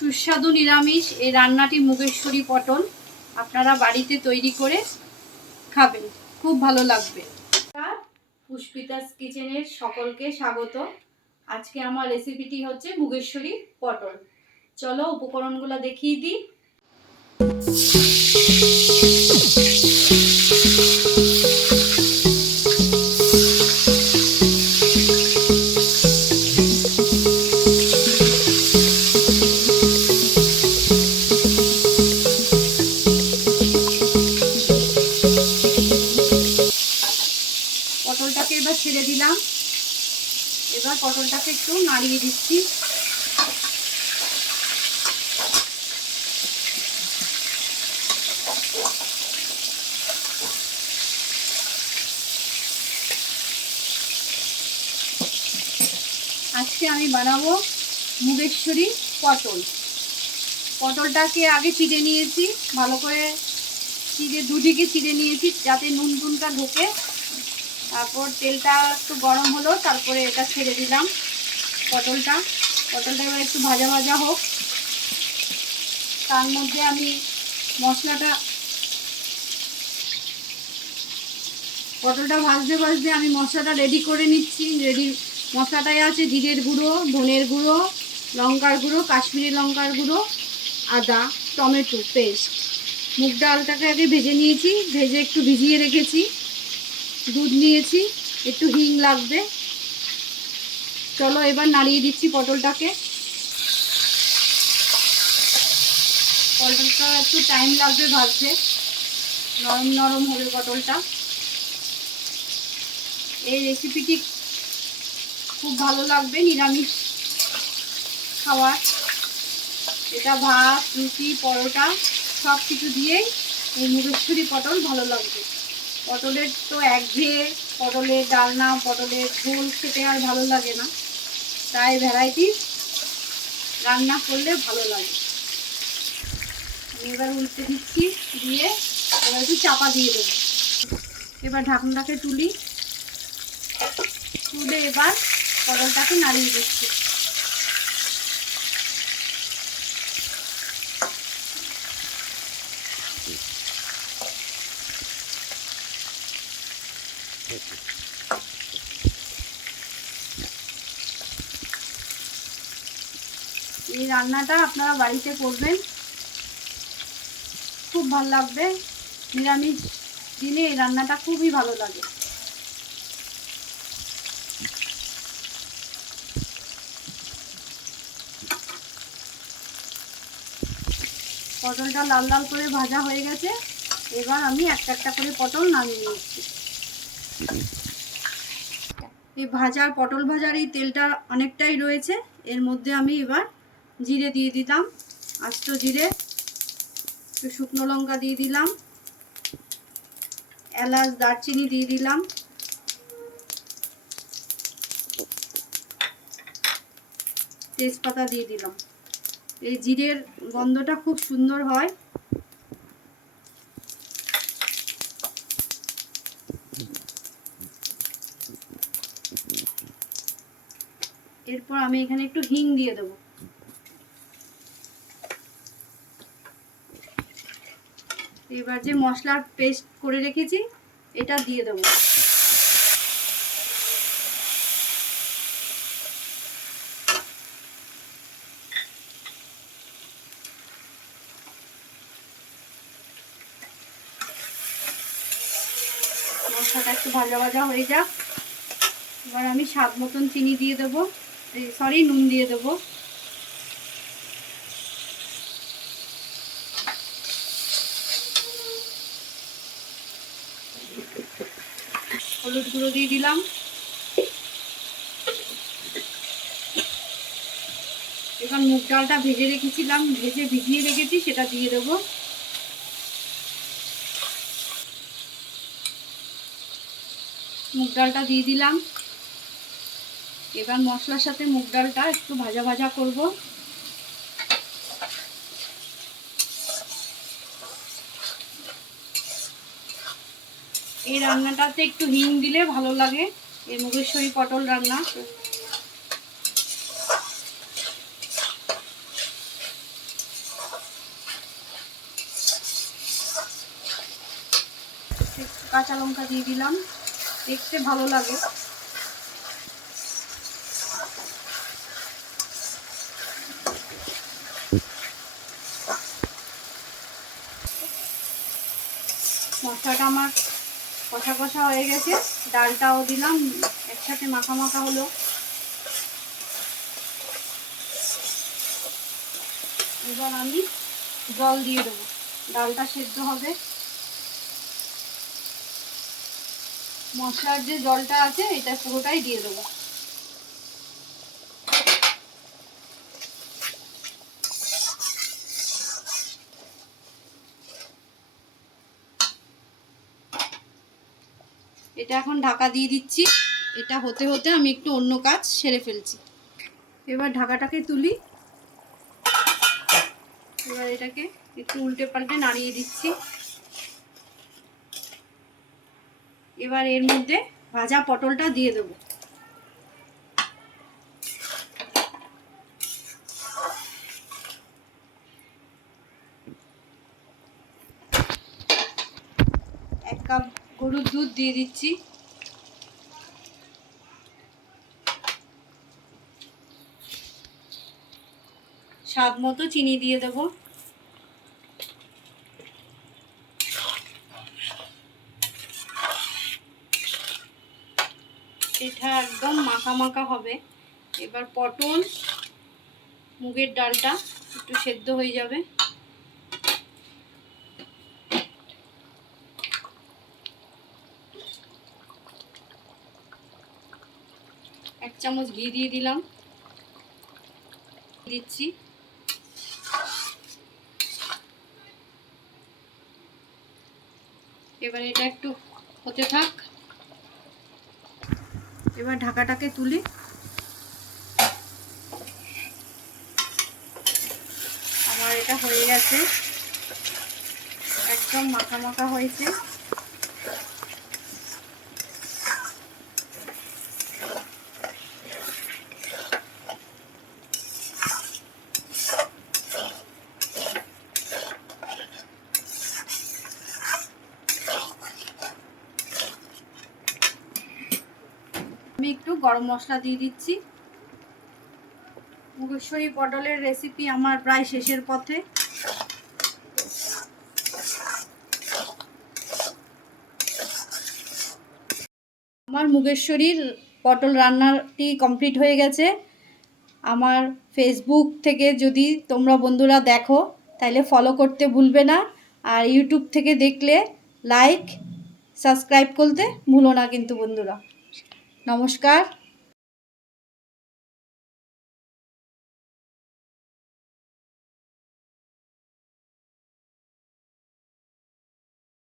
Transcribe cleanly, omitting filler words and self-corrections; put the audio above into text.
সুস্বাদু নিরামিষ এই রান্নাটি মুগেশ্বরী পটল আপনারা বাড়িতে তৈরি করে খাবেন, খুব ভালো লাগবে। পুষ্পিতাস কিচেনের সকলকে স্বাগত। আজকে আমার রেসিপিটি হচ্ছে মুগেশ্বরী পটল। চলো উপকরণগুলো দেখিয়ে দিই। পটলটাকে এবার ছেড়ে দিলাম। এবার পটলটাকে একটু নাড়িয়ে দিচ্ছি। আজকে আমি বানাবো মুগেশ্বরী পটল। পটলটাকে আগে চিড়ে নিয়েছি, ভালো করে চিড়ে দুদিকে চিড়ে নিয়েছি যাতে নুন টুনটা ঢোকে। তারপর তেলটা একটু গরম হলো, তারপরে এটা ছেড়ে দিলাম পটলটা এবার একটু ভাজা ভাজা হোক। তার মধ্যে আমি পটলটা ভাজতে ভাজতে আমি মশলাটা রেডি করে নিচ্ছি। মশলাটায় আছে জিরের গুঁড়ো, ধনের গুঁড়ো, লঙ্কার গুঁড়ো, কাশ্মীরি লঙ্কার গুঁড়ো, আদা, টমেটো পেস্ট। মুগ ডালটাকে আগে ভেজে নিয়েছি, ভেজে একটু ভিজিয়ে রেখেছি। দুধ নিয়েছি, একটু হিং লাগবে। চলো এবার নাড়িয়ে দিচ্ছি পটলটাকে। পটলটা একটু টাইম লাগবে ভাজতে, নরম নরম হবে পটলটা। এই রেসিপিটি খুব ভালো লাগবে নিরামিষ খাওয়ার। এটা ভাত, রুটি, পরোটা সব কিছু দিয়েই এই মুগেশ্বরী পটল ভালো লাগবে। পটলের তো একঘেয়ে পটলের ডালনা, পটলের ঝোল খেতে আর ভালো লাগে না, তাই ভ্যারাইটি রান্না করলে ভালো লাগে। আমি এবার উল্টে দিচ্ছি, দিয়ে এবার একটু চাপা দিয়ে দেবো। এবার ঢাকনাটাকে তুলে এবার পটলটাকে নাড়িয়ে দিচ্ছি। এই রান্নাটা আপনারা বাড়িতে করবেন, খুব ভালো লাগবে। নিরামিষ দিনে এই রান্নাটা খুবই ভালো লাগে। পটলটা লাল লাল করে ভাজা হয়ে গেছে। এবার আমি একটা একটা করে পটল নামিয়ে নিচ্ছি। এই পটল ভাজার এই তেলটা অনেকটাই রয়েছে, এর মধ্যে আমি এবার জিরে দিয়ে দিলাম, আস্ত জিরে, একটু শুকনো লঙ্কা দিয়ে দিলাম, এলাচ, দারচিনি দিয়ে দিলাম, তেজপাতা দিয়ে দিলাম। এই জিরের গন্ধটা খুব সুন্দর হয়। এরপর আমি এখানে একটু হিং দিয়ে দেবো। এবার যে মশলার পেস্ট করে রেখেছি এটা দিয়ে দেবো। মশলাটা একটু ভাজা ভাজা হয়ে যাক। এবার আমি স্বাদ মতন চিনি দিয়ে দেবো, নুন দিয়ে দেবো। হলুদ গুঁড়ো দিয়ে দিলাম। এবার মুগ ডালটা ভিজিয়ে রেখেছি সেটা দিয়ে দেবো। মুগ ডালটা দিয়ে দিলাম। এবার মশলার সাথে মুগ ডালটা একটু ভাজা ভাজা করব। এই রান্নাটাতে একটু হিং দিলে ভালো লাগে, এই মুগেশ্বরী পটল রান্না। কাঁচা লঙ্কা দিয়ে দিলাম, দেখতে ভালো লাগে। মশলাটা আমার কষা কষা হয়ে গেছে, ডালটাও দিলাম, একসাথে মাখা মাখা হলো। এবার আমি জল দিয়ে দেবো, ডালটা সেদ্ধ হবে। মশলার যে জলটা আছে এটা পুরোটাই দিয়ে দেবো। এটা এখন ঢাকা দিয়ে দিচ্ছি। এটা হতে হতে আমি একটু অন্য কাজ সেরে ফেলছি। এবার ঢাকাটাকে তুলি। এবার এটাকে একটু উল্টে পাল্টে নাড়িয়ে দিচ্ছি। এবার এর মধ্যে ভাজা পটলটা দিয়ে দেবো। এক কাপ গরুর দুধ দিয়ে দিচ্ছি। স্বাদ মতো চিনি দিয়ে দেবো। এটা একদম মাখা মাখা হবে। এবার পটল মুগের ডালটা একটু সেদ্ধ হয়ে যাবে। এক চামচ ঘি দিয়ে দিলাম, দিচ্ছি। এবার এটা একটু হতে থাক। এবার ঢাকাটাকে তুলি। আমার এটা হয়ে গেছে, একদম মাখা মাখা হয়েছে। আমি একটু গরম মশলা দিয়ে দিচ্ছি। মুগেশ্বরী পটলের রেসিপি আমার প্রায় শেষের পথে। আমার মুগেশ্বরীর পটল রান্নাটি কমপ্লিট হয়ে গেছে। আমার ফেসবুক থেকে যদি তোমরা বন্ধুরা দেখো তাহলে ফলো করতে ভুলবে না, আর ইউটিউব থেকে দেখলে লাইক সাবস্ক্রাইব করতে ভুলো না কিন্তু বন্ধুরা। নমস্কার।